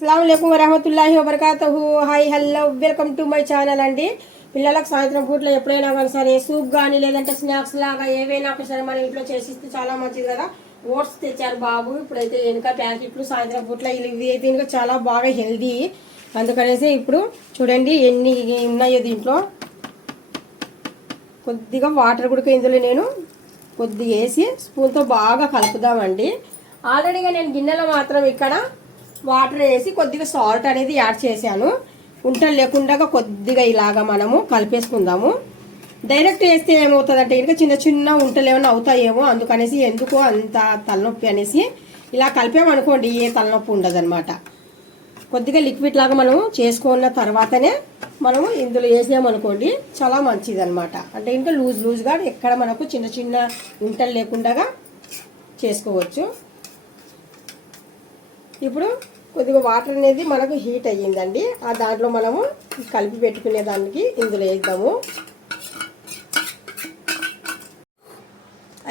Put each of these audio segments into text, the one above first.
అస్సలాము అలైకుం వరహమతుల్లాహి వబరకాతుహు. Hi hello welcome to my channel అండి. పిల్లలకు సాయంత్రం పూటలో ఎప్పుడైనా కానీ సరే సూప్ కానీ లేదంటే స్నాక్స్ లాగా ఏవైనా సరే మన ఇంట్లో చేసిస్తే చాలా మంచిది కదా. ఓట్స్ తెచ్చారు బాబు. ఇప్పుడైతే వెనుక ప్యాకెట్లు సాయంత్రం పూటలో ఇవి అయితే ఇంకా చాలా బాగా హెల్దీ. అందుకనేసి ఇప్పుడు చూడండి ఎన్ని ఉన్నాయో దీంట్లో. కొద్దిగా వాటర్ కూడా ఇందులో నేను కొద్దిగా వేసి స్పూన్తో బాగా కలుపుదామండి. ఆల్రెడీగా నేను గిన్నెలో మాత్రం ఇక్కడ వాటర్ వేసి కొద్దిగా సాల్ట్ అనేది యాడ్ చేశాను. ఉంటలు లేకుండా కొద్దిగా ఇలాగా మనము కలిపేసుకుందాము. డైరెక్ట్ వేస్తే ఏమవుతుందంటే ఇంకా చిన్న చిన్న ఉంటలు ఏమైనా అవుతాయేమో, అందుకనేసి ఎందుకో అంత తలనొప్పి అనేసి ఇలా కలిపామనుకోండి ఏ తలనొప్పి ఉండదన్నమాట. కొద్దిగా లిక్విడ్ లాగా మనము చేసుకున్న తర్వాతనే మనము ఇందులో వేసామనుకోండి చాలా మంచిది అనమాట. అంటే ఇంకా లూజ్గా ఎక్కడ మనకు చిన్న చిన్న ఉంటలు లేకుండా చేసుకోవచ్చు. ఇప్పుడు కొద్దిగా వాటర్ అనేది మనకు హీట్ అయ్యిందండి. ఆ దాంట్లో మనము కలిపి పెట్టుకునే దానికి ఇందులో వేద్దాము.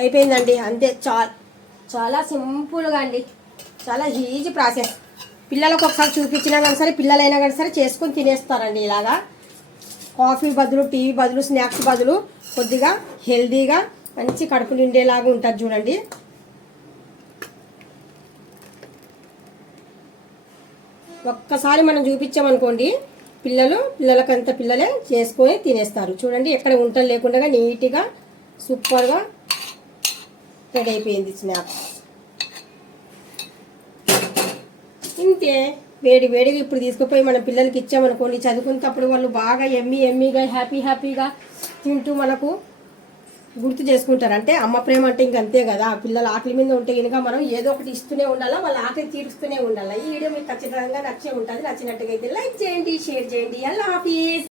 అయిపోయిందండి, అంతే. చాలా సింపుల్గా అండి, చాలా ఈజీ ప్రాసెస్. పిల్లలకు ఒకసారి చూపించినా కానీ సరే, పిల్లలైనా కానీ సరే చేసుకొని తినేస్తారండి. ఇలాగా కాఫీ బదులు, టీ బదులు, స్నాక్స్ బదులు కొద్దిగా హెల్దీగా మంచి కడుపు నిండేలాగా ఉంటుంది చూడండి. ఒక్కసారి మనం చూపించామనుకోండి పిల్లలకంతా పిల్లలే చేసుకొని తినేస్తారు. చూడండి ఎక్కడ ఉంటలు లేకుండా నీట్గా సూపర్గా రెడీ అయిపోయింది స్నాక్స్. ఇంతే వేడిగా ఇప్పుడు తీసుకుపోయి మన పిల్లలకి ఇచ్చామనుకోండి, చదువుకునేటప్పుడు వాళ్ళు బాగా ఎమ్మీగా హ్యాపీగా తింటూ మనకు గుర్తు చేసుకుంటారు. అంటే అమ్మ ప్రేమ అంటే ఇంకంతే కదా. పిల్లలు ఆకలి మీద ఉంటే కనుక మనం ఏదో ఒకటి ఇస్తూనే ఉండాలా, వాళ్ళ ఆకలి తీరుస్తూనే ఉండాలి. ఈ వీడియో మీకు ఖచ్చితంగా నచ్చే ఉంటుంది. నచ్చినట్టుగా అయితే లైక్ చేయండి, షేర్ చేయండి. అల్లా హాఫీజ్.